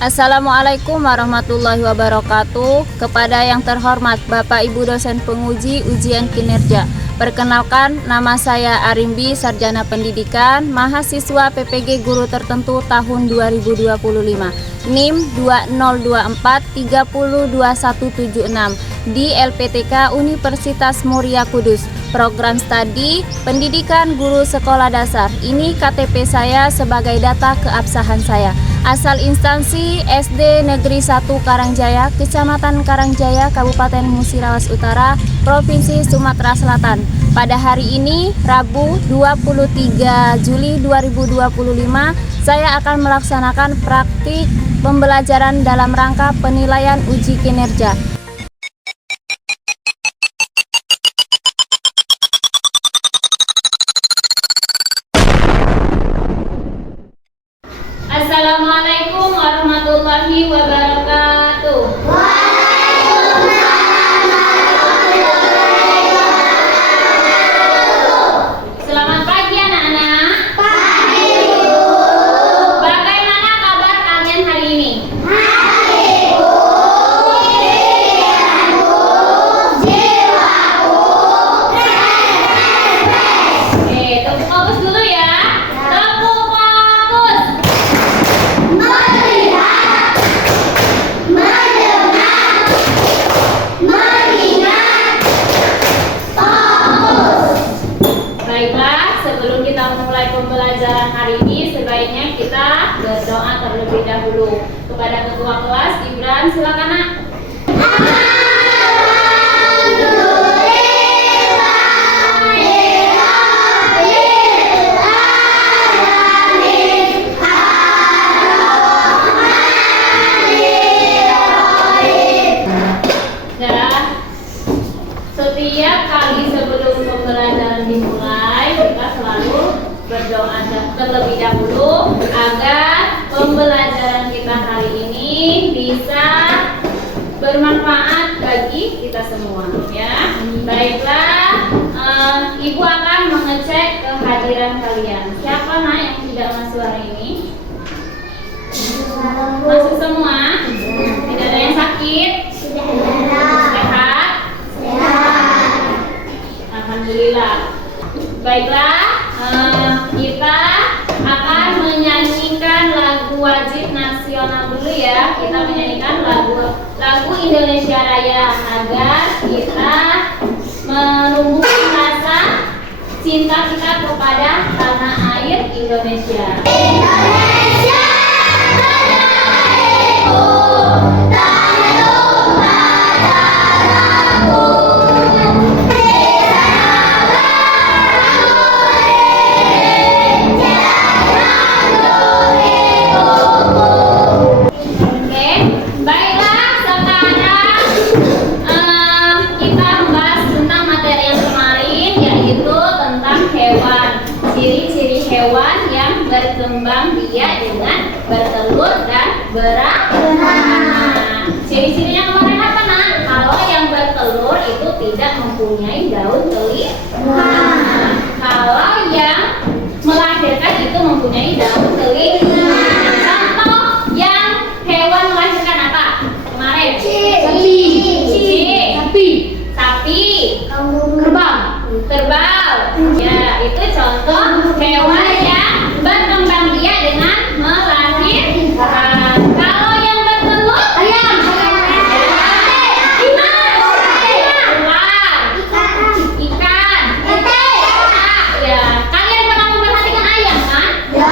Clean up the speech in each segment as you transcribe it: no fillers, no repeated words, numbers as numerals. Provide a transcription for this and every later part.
Assalamualaikum warahmatullahi wabarakatuh. Kepada yang terhormat Bapak Ibu dosen penguji ujian kinerja, perkenalkan, nama saya Arimbi, Sarjana Pendidikan, mahasiswa PPG Guru Tertentu tahun 2025, NIM 2024302176 di LPTK Universitas Muria Kudus. Program studi Pendidikan Guru Sekolah Dasar. Ini KTP saya sebagai data keabsahan saya. Asal instansi SD Negeri 1 Karangjaya, Kecamatan Karangjaya, Kabupaten Musirawas Utara, Provinsi Sumatera Selatan. Pada hari ini, Rabu 23 Juli 2025, saya akan melaksanakan praktik pembelajaran dalam rangka penilaian uji kinerja. Assalamualaikum warahmatullahi wabarakatuh. Selamat pagi anak-anak. Pagi Bu. Bagaimana kabar kalian hari ini? Pagi Bu. Jiwaku fresh. Oke, tepuk fokus dulu ya. Tepuk fokus. Melihat, mendengar, mengingat, fokus. Baiklah, sebelum kita memulai pembelajaran hari ini, sebaiknya kita berdoa terlebih dahulu. Kepada ketua kelas, Gibran, silakan Nak. Setiap kali sebelum pembelajaran dimulai, kita selalu berdoa terlebih dahulu agar pembelajaran kita hari ini bisa bermanfaat bagi kita semua, ya. Baiklah, Ibu akan mengecek kehadiran kalian. Siapa Nak yang tidak masuk hari ini? Masuk semua? Tidak ada yang sakit? Sehat? Alhamdulillah. Baiklah, kita akan menyanyikan lagu wajib nasional dulu ya. Kita menyanyikan lagu Indonesia Raya agar kita menumbuhkan rasa cinta kita kepada tanah air Indonesia. Indonesia, tanah airku, tanah darahku. Ciri-ciri hewan yang berkembang biak dengan bertelur dan beranak. Ciri-cirinya kemarin apa Nak? Kalau yang bertelur itu tidak mempunyai daun telik. Kalau yang melahirkan itu mempunyai daun telik. Contoh yang hewan melahirkan apa? Kemarin? Sapi. Kerbau. Ya, itu contoh hewan yang berkembang biak dengan melahirkan. Kalau yang bertelur, ayam. Ikan. Ya, kalian pernah memperhatikan ayam kan? Ya.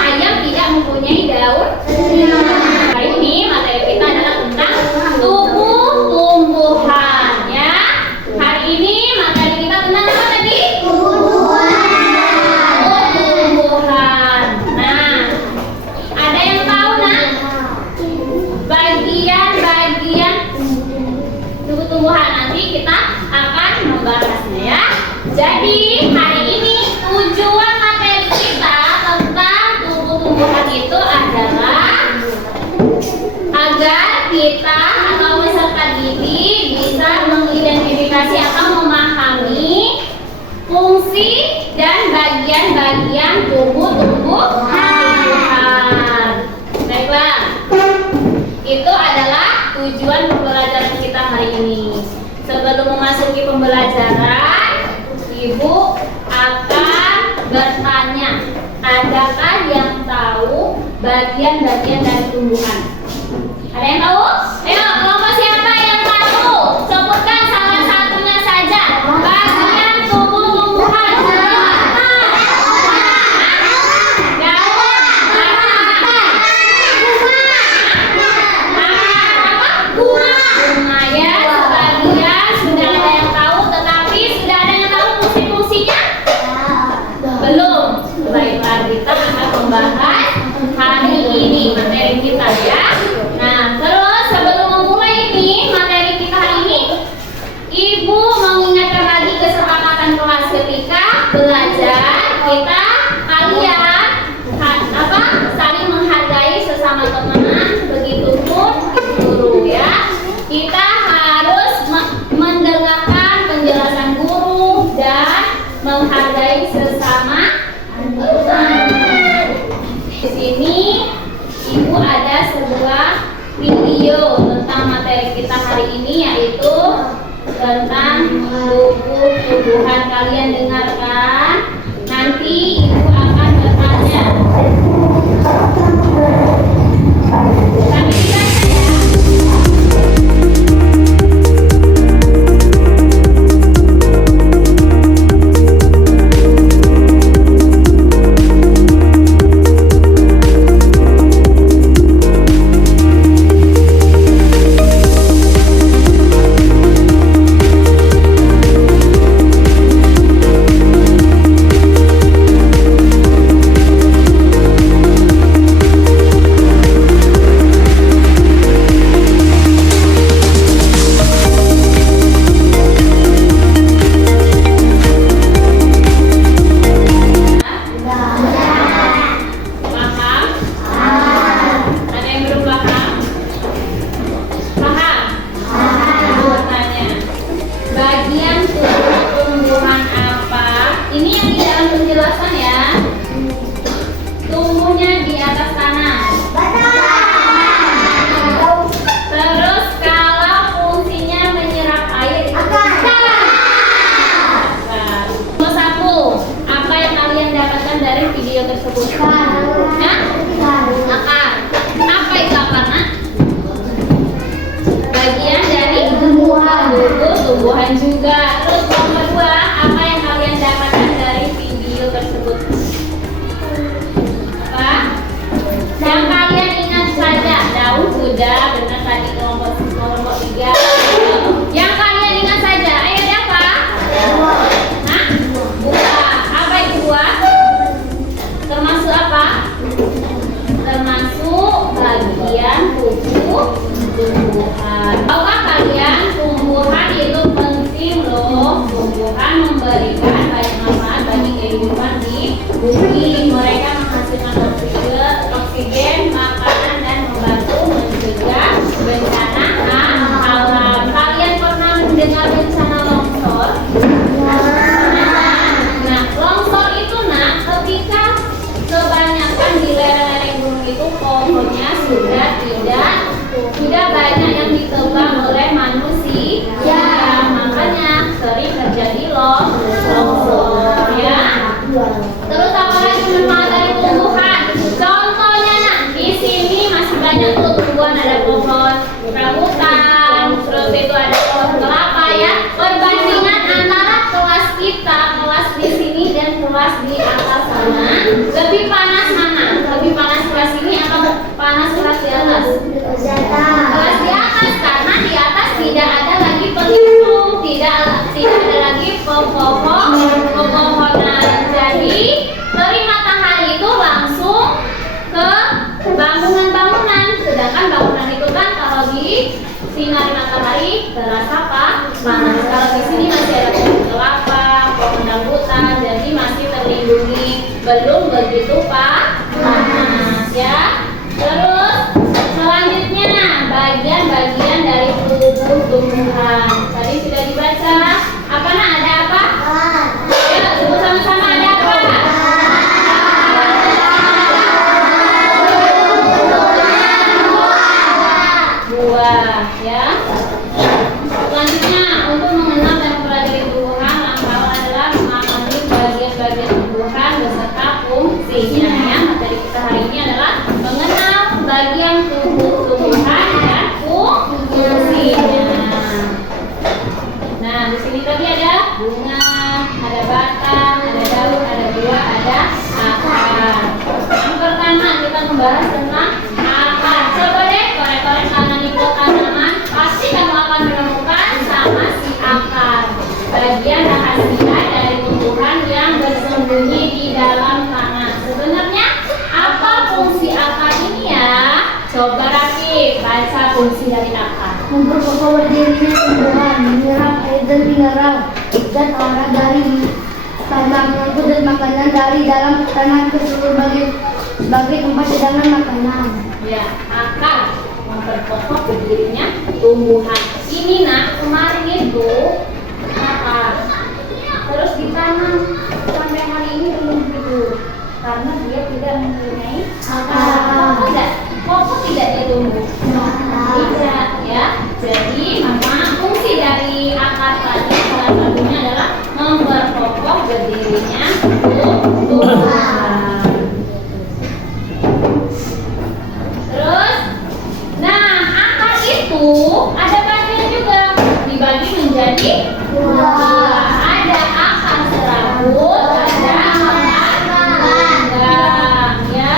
Ayam tidak mempunyai daun. Hari ini materi kita adalah tentang tumbuh-tumbuhan, ya. Hari ini materi kita tentang apa tadi? Tumbuhan. Nah, ada yang tahu Nak? Bagian-bagian tumbuh-tumbuhan nanti kita akan membahasnya ya. Jadi hari ini tujuan materi kita tentang tumbuh-tumbuhan itu adalah agar kita atau peserta didik bisa mengidentifikasi atau memahami fungsi dan bagian-bagian tumbuh-tumbuhan. Baiklah, pembelajaran, Ibu akan bertanya, adakah yang tahu bagian-bagian dari tumbuhan? Ada yang tahu? Ayo, kelompok siapa yang tahu? Sebutkan salah satunya saja. Bagian tubuh tumbuhan. Bunga ya, sebagian sudah ada yang tahu, tetapi sudah ada yang tahu fungsi-fungsinya? Belum. Baiklah, kita akan membahas hari ini materi kita ya. Nah, terus sebelum memulai ini materi kita hari ini, Ibu mengingatkan lagi kesepakatan kelas ketika belajar kita kalian saling menghargai sesama teman, begitupun guru ya. Kita harus mendengarkan penjelasan guru dan menghargai sesama teman. Di sini Ibu ada sebuah video tentang materi kita hari ini, yaitu tentang tumbuh-tumbuhan. Kalian dengarkan, nanti Ibu akan bertanya. Kami dibaca ya. Tumbuhan juga. Terus yang kedua, apa yang kalian dapatkan dari video tersebut? Apa? Yang kalian ingat saja. Daun sudah benar tadi kelompok 3. Yang kalian ingat saja. Ayo ada apa? Hah? Buah. Apa itu buah? Termasuk apa? Termasuk bagian tubuh tumbuhan. Bahwa kalian tumbuhan itu penting loh. Tumbuhan memberikan banyak manfaat bagi kehidupan di bumi. Mereka menghasilkan oksigen, makanan, dan membantu mencegah bencana alam. Kalian pernah mendengar bencana longsor? Nah, longsor itu ketika kebanyakan di lereng-lereng gunung itu pohonnya sudah banyak yang ditebang oleh manusia. Makanya sering terjadi longsor ya. Terus apa lagi manfaat dari tumbuhan? Contohnya di sini masih banyak tuh tumbuhan, ada pohon rambutan, terus itu ada pohon kelapa ya. Perbandingan antara kelas kita, kelas di sini dan kelas di atas sana, lebih panas mana? Lebih panas kelas ini atau panas kelas di atas? Kelas di atas, karena di atas tidak ada lagi pelindung, tidak ada lagi pepohonan. Jadi terik matahari itu langsung ke bangunan-bangunan, sedangkan bangunan itu kan kalau di sinar matahari terasa panas. Kalau di sini masih ada pohon kelapa, pohon rambutan, jadi masih terlindungi, belum begitu panas ya. Terus selanjutnya bagian-bagian dari tubuh tumbuhan. Tadi sudah dibaca. Apa ada apa? Ayo sebut sama-sama, ada apa? Buah ya. Selanjutnya untuk mengenal dan mempelajari Coba Rafi, baca fungsi dari akar. Memperkokoh berdirinya tumbuhan, menyerap air dan mineral, dan arah dari tanah, mengangkut makanan dari dalam tanah ke seluruh bagian sebagai tempat hidangan makanan. Ya, akar memperkokoh berdirinya tumbuhan. Ini nak kemarin itu akar, terus ditanam sampai hari ini belum hidup karena dia tidak mempunyai akar. Tidak, pokok tidak dia tumbuh. Tidak, ya. Jadi maka fungsi dari akar tadi salah satunya adalah memperkokoh berdirinya tumbuhan. Terus, nah akar itu ada bagian juga dibagi menjadi dua. Ada akar serabut, ada akar ganggang, ya.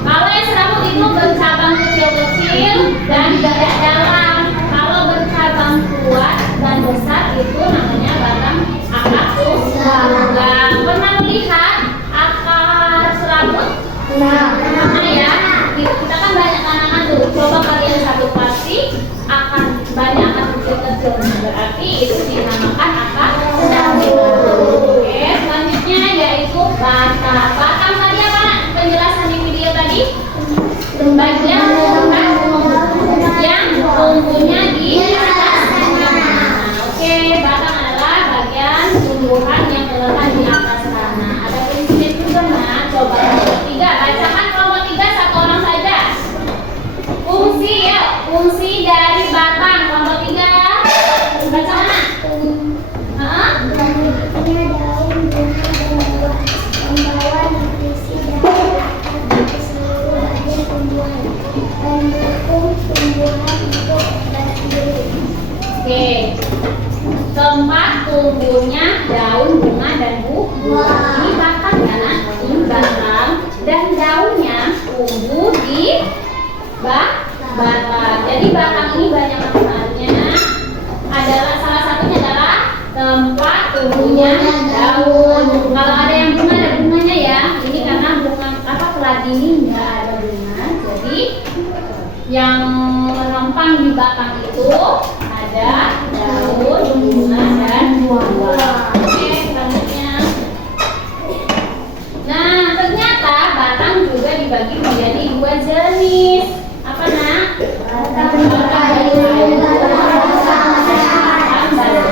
Kalau yang serabut itu bercabang kecil-kecil dan tidak dalam. Kalau bercabang kuat dan besar itu namanya batang akar ganggang. Pernah melihat akar serabut? Nah ya, kita kan banyak tanaman tuh. Coba kalian satu pasti akan banyak akar kecil-kecil. Berarti itu dinamakan akar serabut. Oke, selanjutnya yaitu batang. Batang tadi apa? Penjelasan di video tadi. Bagian yang tumbuhnya di atas tanah. Oke, batang adalah bagian tumbuhan yang terletak di atas tanah. Ada prinsipnya juga, nah. Coba kelompok 3, bacakan kelompok 3 satu orang saja. Fungsi ya, fungsi dari batang kelompok 3. Baca mana? Oke, tempat tumbuhnya daun, bunga, dan buah. Ini batang kan? Ini batang dan daunnya tumbuh di batang. Jadi batang ini banyak manfaatnya. Adalah salah satunya adalah tempat tumbuhnya daun. Kalau ada yang bunga, ada bunganya ya. Ini karena bunga apa keladi ini nggak ada bunga. Jadi yang menempang di batang itu ada daun, bunga, dan buah. Oke, selanjutnya. Nah, ternyata batang juga dibagi menjadi 2 jenis. Apa nak?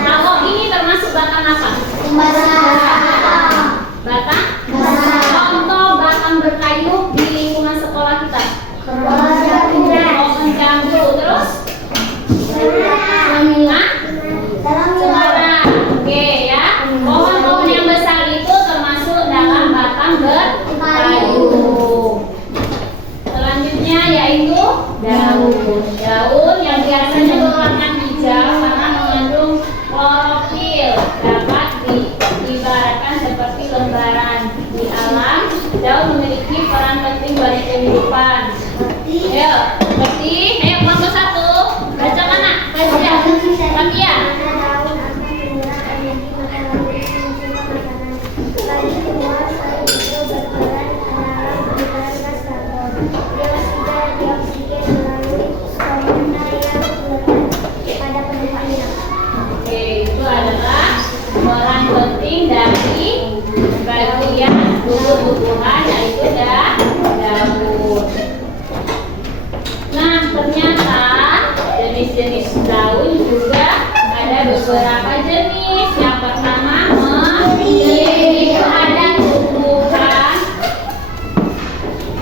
Kalau ini termasuk batang apa? Batang? Contoh batang berkayu di lingkungan sekolah kita. Pohon jambu, terus? Cemara. Oke ya. Pohon-pohon yang besar itu termasuk dalam batang berkayu. Selanjutnya yaitu daun. Daun yang biasanya berwarna hijau karena mengandung klorofil, dapat diibaratkan seperti lembaran di alam. Daun memiliki peran penting bagi kehidupan. Ayo, seperti kelompok 1. Baca mana? Bagia. Oke, itu adalah peran penting dari bagian tumbuh-tumbuhan yaitu daun. Nah, ternyata jenis-jenis daun juga ada beberapa jenis. Yang pertama itu ada tumbuhan.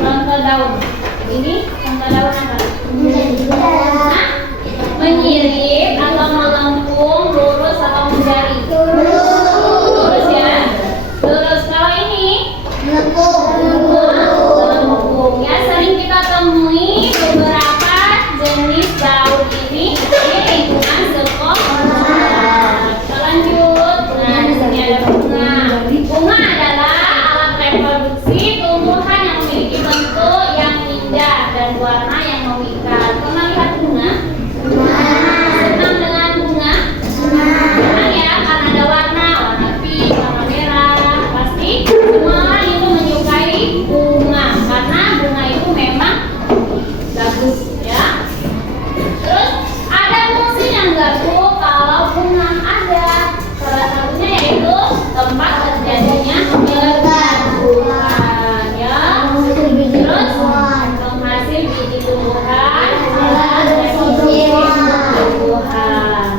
Contoh daun. Ini contoh daun apa? Menyirip atau melengkung, lurus atau menjari. Lurus ya. Lurus. Kalau ini melengkung. Ya, sering kita temui beberapa jenis daun ini di lingkungan sekolah. Lanjut. Nah, di sini ada bunga. Bunga adalah alat reproduksi tumbuhan yang memiliki bentuk yang indah dan warna yang tumbuhan dan tumbuhan.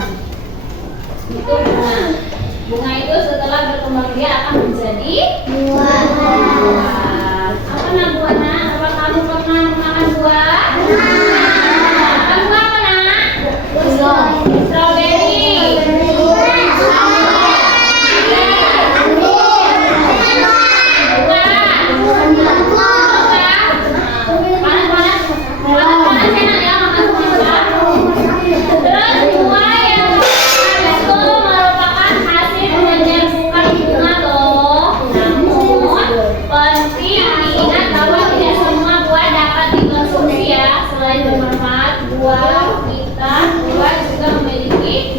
Itu bunga. Bunga itu setelah berkembang dia akan menjadi buah. Apa nama buahnya? Apa kamu pernah makan buah? Makan buah apa nak? Strawberry.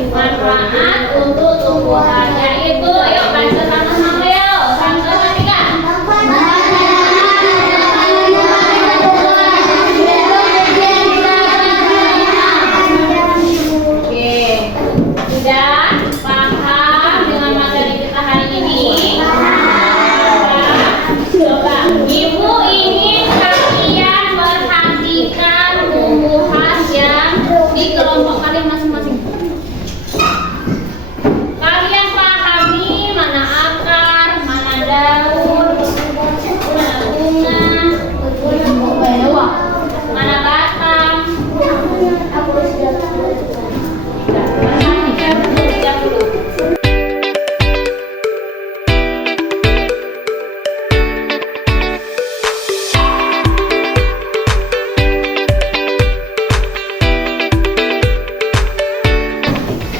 Manfaat untuk tumbuhan, yaitu yuk baca sama-sama yuk. Satu, dua, tiga. Oke, sudah paham dengan materi kita hari ini? Coba ibu ingin kalian perhatikan tumbuhan yang di kelompok kalian masing-masing. Kalian pahami mana akar, mana daun, mana bunga, mana batang. Perhatikan dulu.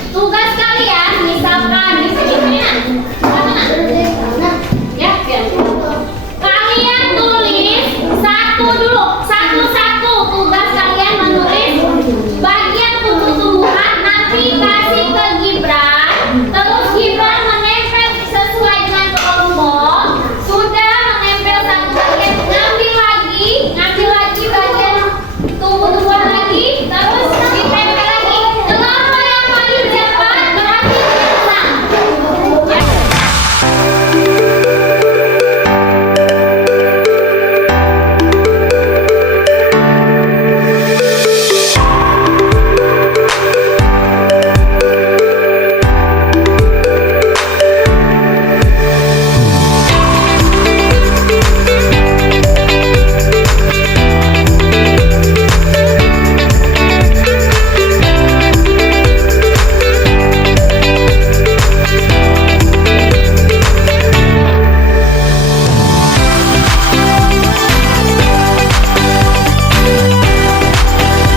Tugas kalian misalkan di sini ya, kalian tulis satu dulu, satu-satu tugas kalian menulis bagian tumbuh-tumbuhan, nanti kasih ke Gibran, terus Gibran menempel sesuai dengan kelompok. Sudah menempel satu bagian, ngambil lagi bagian tumbuh-tumbuhan lagi, terus ditempel lagi. Kelompok yang paling cepat berarti menang.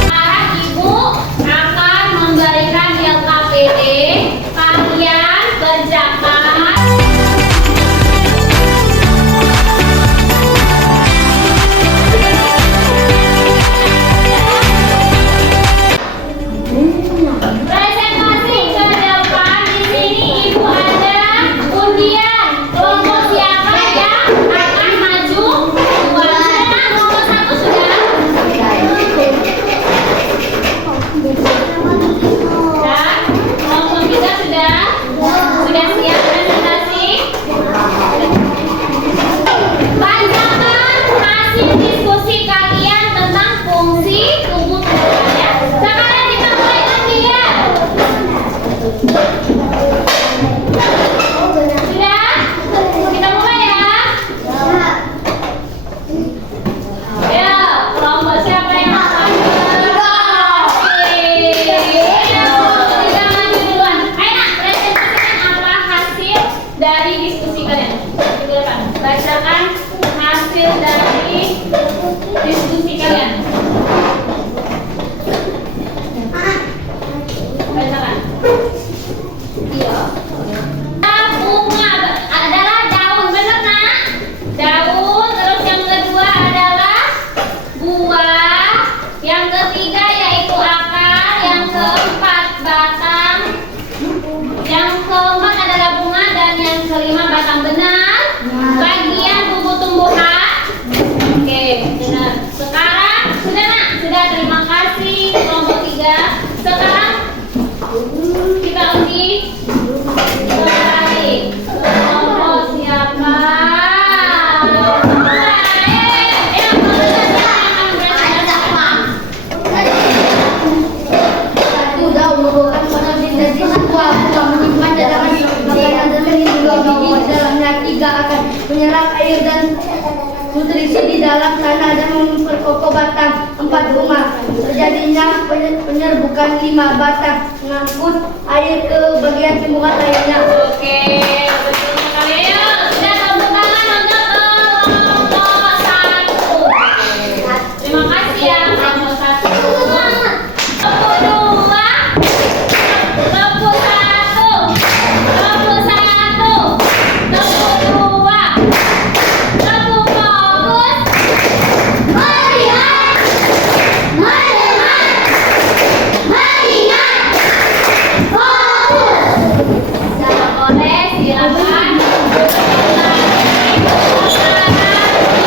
Sekarang ibu akan memberikan LKPD. Kalian kerjakan. Presentasi ke depan. Di sini ibu ada undian. Kelompok siapa yang akan maju? Sudah, nomor satu sudah. Dan kelompok kita sudah siap presentasi. Bacakan hasil diskusi kalian tentang fungsi tumbuh-tumbuhan ya. Sekarang kita mulai undian. Sudah? Kita mulai ya. Ayo, kelompok siapa yang akan kita maju duluan. Ayo nak, presentasikan apa hasil dari diskusi kalian. Silakan, bacakan hasil dari diskusi kalian. air dan nutrisi di dalam tanah dan memperkokoh batang 4 rumah. Terjadinya penyerbukan 5 batang mengangkut air ke bagian tumbuhan lainnya. Oke, betul sekali. Ayo, sudah tepuk tangan untuk kelompok 1. Terima kasih ya kelompok 1. Kelompok 2, kelompok 1, kelompok 1, kelompok 2, kelompok fokus. Melihat, mendengar, mengingat, fokus. Boleh silakan.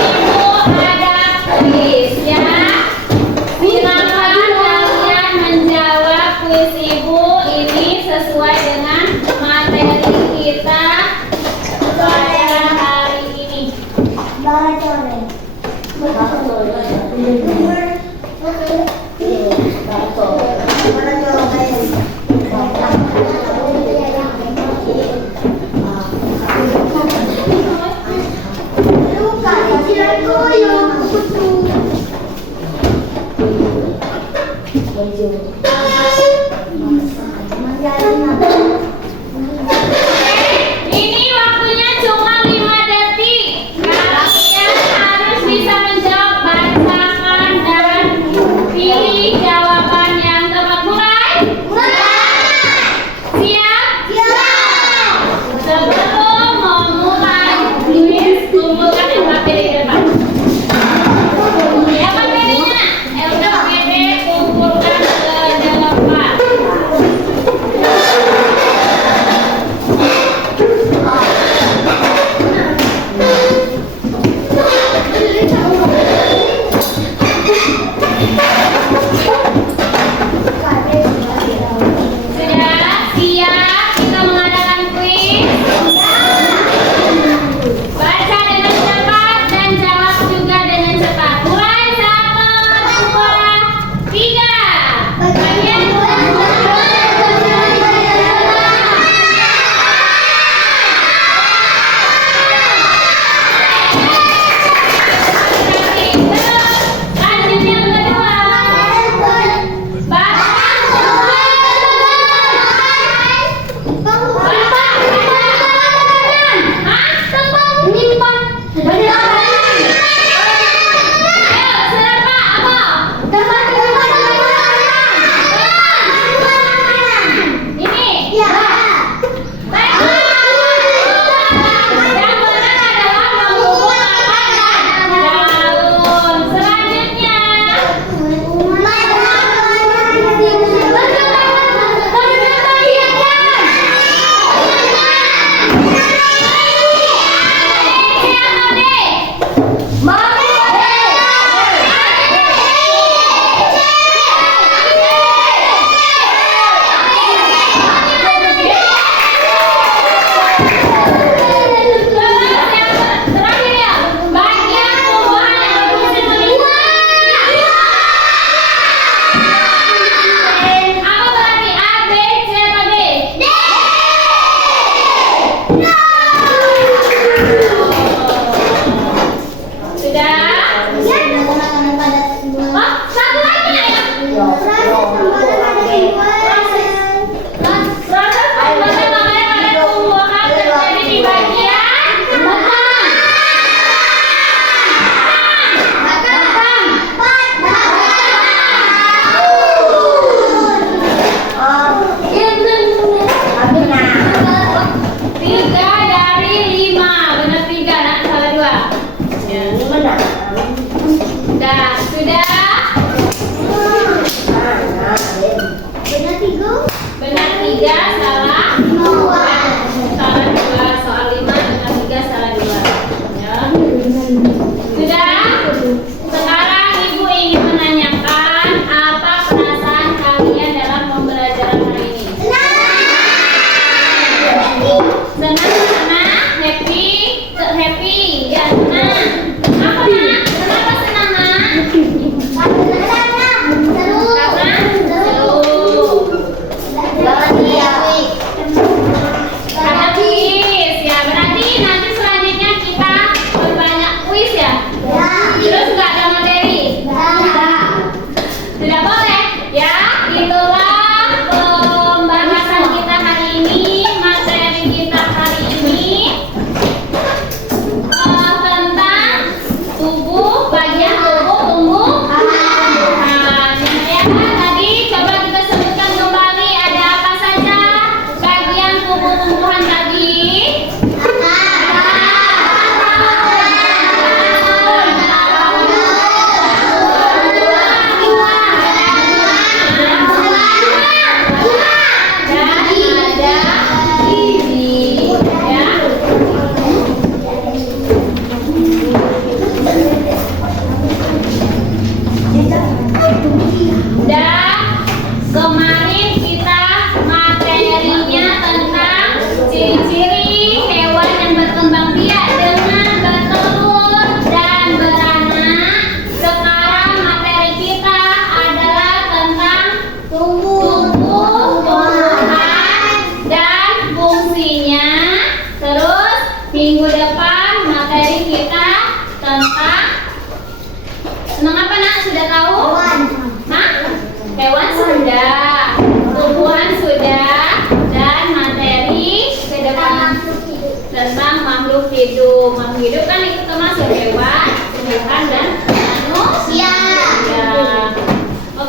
Ibu ada kuis ya. Silakan kalian menjawab kuis ibu ini sesuai dengan materi kita pada hari ini. Ini waktunya cuma 5 detik. Kalian harus bisa menjawab, bacakan dan pilih jawaban yang tepat. Mulai? Siap? Sebelum memulai kuis, kumpulkan materi depan. Ya materinya, LKPD kumpulkan ke depan. Sudah siap kita mengadakan kuis? Baca dengan cepat dan jawab juga dengan cepat. Mulai 1, 2, 3. Bagian lanjut yang kedua. Batang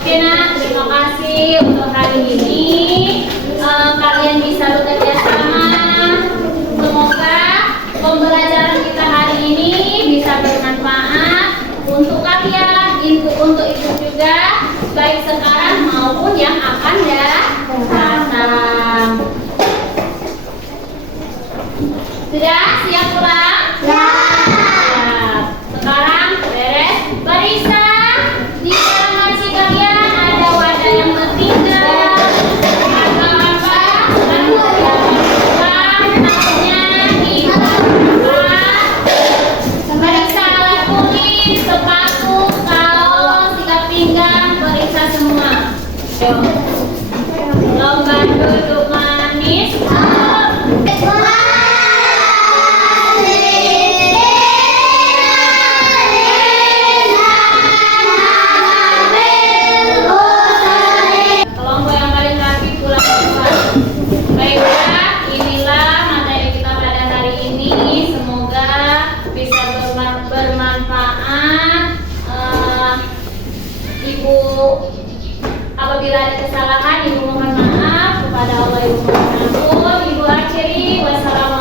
Oke nak, terima kasih untuk hari ini. Kalian bisa bekerja sama. Semoga pembelajaran kita hari ini bisa bermanfaat untuk kalian, untuk ibu juga, baik sekarang maupun yang akan datang. Sudah siap pulang? Ya. Sekarang beres. Barisa, di dalam nasi kalian ada wadah yang tertinggal. Ada apa? Lalu tahunya Barisa alat kulit, sepatu, kaos, sikat pinggang, periksa semua. Lomba duduk manis. Kelompok yang paling rapi pulang cepat. Baiklah, inilah materi kita pada hari ini. Semoga bisa bermanfaat. Ibu, apabila ada kesalahan, Ibu mohon maaf kepada Allah. Ibu mohon ampun. Ibu akhiri. Wassalamualaikum.